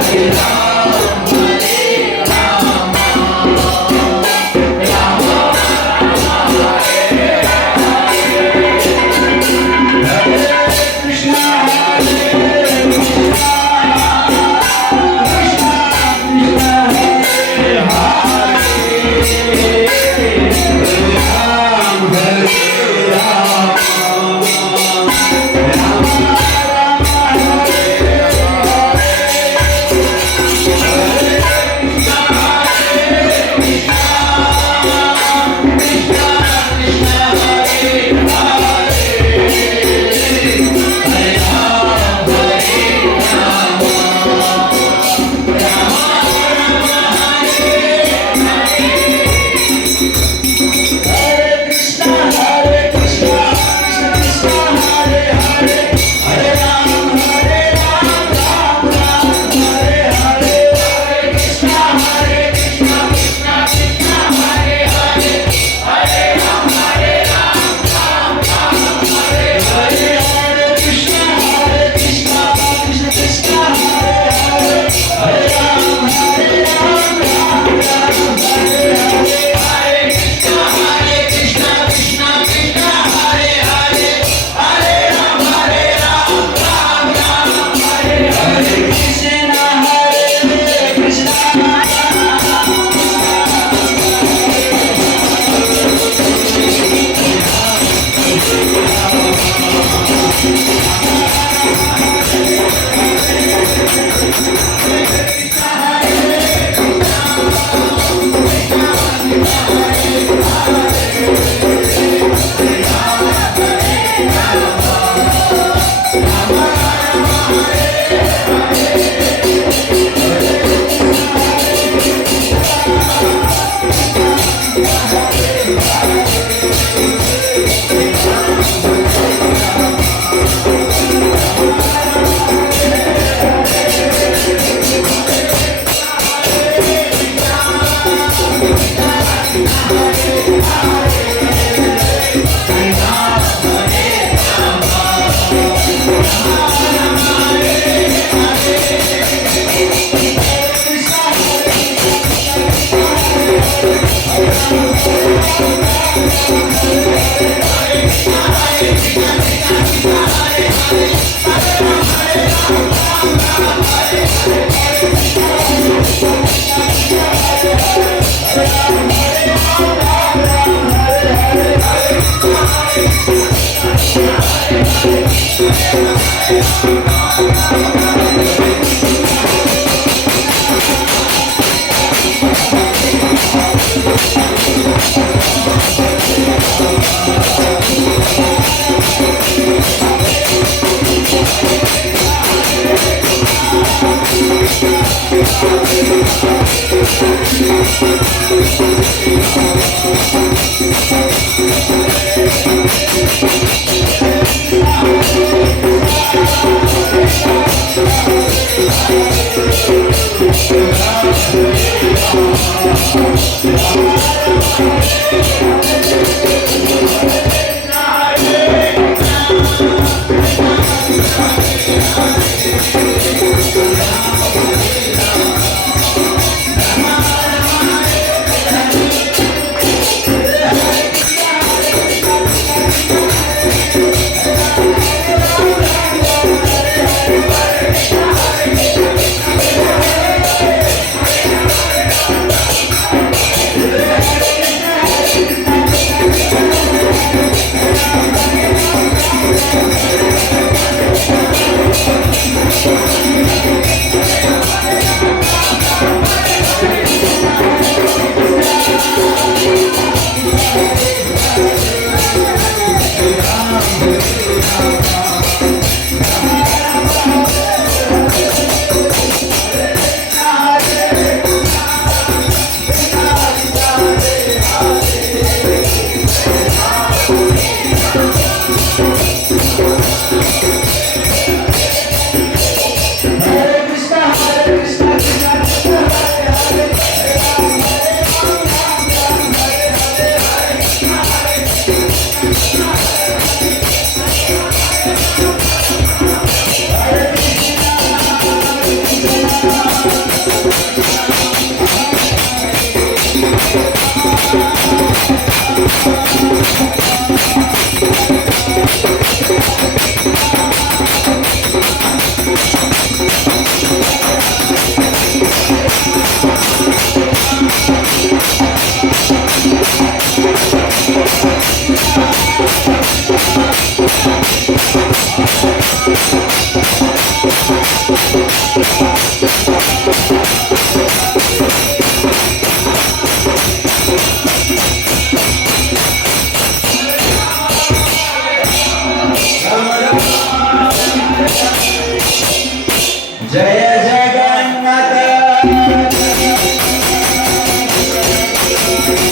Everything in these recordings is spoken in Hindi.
Yeah.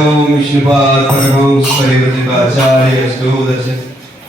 ओम श्रीपाद परमहंस परिवृतिकाचार्य स्तोदश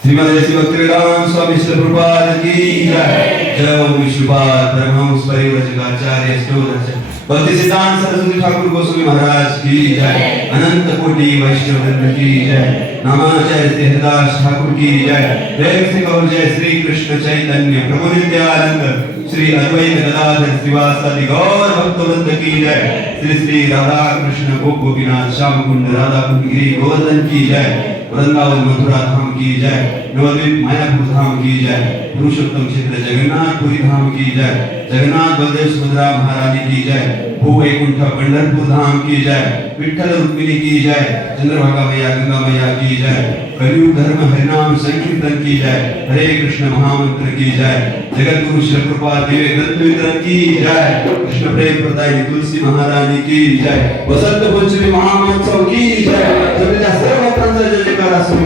श्रीमद श्री भक्तिवेदांत स्वामी श्री प्रभुपाद की जय। ओम विष्णुपाद परमहंस परिवृतिकाचार्य स्तोदश भक्ति सिद्धांत सरस्वती ठाकुर गोस्वामी महाराज की जय। अनंत कोटि वैष्णव वृंद की जय। नामाचार्य श्री हरिदास ठाकुर की जय। प्रेम से कहो जय श्री कृष्ण चैतन्य, प्रभु नित्यानंद, श्री अद्वैत गदाधर श्रीवासादि गौर भक्तवृंद की जय। श्री श्री राधा कृष्ण गोप गोपीनाथ श्याम कुंड राधा कुंड गिरी गोवर्धन की जय। वृंदावन, मथुरा धाम की जय। नवद्वीप, मायापुर धाम की जय। पुरुषोत्तम क्षेत्र जगन्नाथपुरी धाम की जय जगन्नाथ बलदेव सुभद्रा महारानी की जय भू वैकुंठ पंढरपुर धाम की जय विठ्ठल रुक्मिणी की जय चंद्रभागा मैया गंगा मैया की जय कलयुग धर्म हरिनाम संकीर्तन की जय हरे कृष्ण महामंत्र की जय जगत गुरु श्री कृपा देवे दत्त वितरण की जय कृष्ण प्रेम प्रदायिनी तुलसी महारानी की जय वसंत पंचमी महामहोत्सव की जय जमिल्या सर्व भक्तांचा जय जयकार असो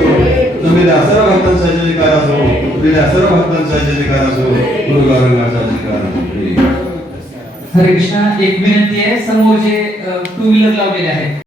जमिल्या सर्व भक्तांचा जय केलेल्या सर्व भक्तांचा जयकार असो गुरु गौरंगाचा जयकार असो हरे कृष्णा एक विनंती आहे. समोर जे टू व्हीलर लावलेले आहेत.